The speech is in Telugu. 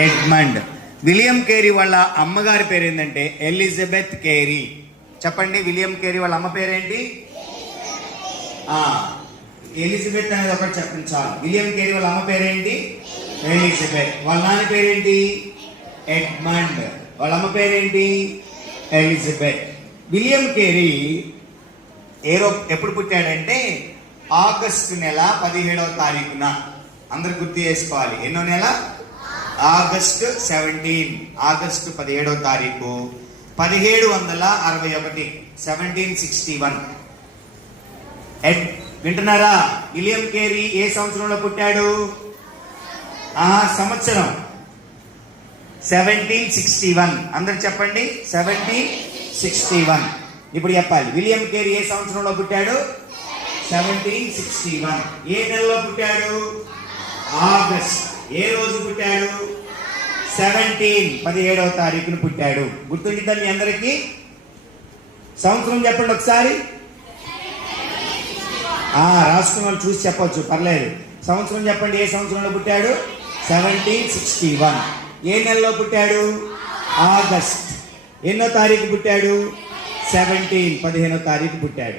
ఎడ్మండ్. విలియం కేరీ వాళ్ళ అమ్మగారి పేరు ఏంటంటే ఎలిజబెత్ కేరీ. చెప్పండి, విలియం కేరీ వాళ్ళ అమ్మ పేరేంటి? ఎలిజబెత్ అనేది ఒకటి చెప్పండి చాలు. విలియం కేరీ వాళ్ళ అమ్మ పేరేంటి? ఎలిజబెత్. వాళ్ళ నాన్న పేరేంటి? ఎడ్మండ్. వాళ్ళ అమ్మ పేరేంటి? ఎలిజబెత్. విలియం కేరీ ఎప్పుడు పుట్టాడంటే ఆగస్టు నెల 17వ తారీఖున. అందరు గుర్తు చేసుకోవాలి. ఎన్నో నెల? ఆగస్టు 17. ఆగస్టు 17వ తారీఖు 1761. 1761. వింటున్నారా? విలియం కేరీ ఏ సంవత్సరంలో పుట్టాడు? సంవత్సరం 1761. అందరు చెప్పండి, 1761. ఇప్పుడు చెప్పాలి, విలియం కేరీ ఏ సంవత్సరంలో పుట్టాడు? 1761. ఏ నెలలో పుట్టాడు? ఆగస్ట్. ఏ రోజు పుట్టాడు? 17వ తారీఖున పుట్టాడు. గుర్తుంటుందా మీ అందరికీ? సంవత్సరం చెప్పండి ఒకసారి. రాసుకున్న వాళ్ళు చూసి చెప్పొచ్చు, పర్లేదు. సంవత్సరం చెప్పండి. ఏ సంవత్సరంలో పుట్టాడు? 1761. ఏ నెలలో పుట్టాడు? ఆగస్ట్. ఎన్నో తారీఖు పుట్టాడు? 15వ తారీఖు పుట్టాడు.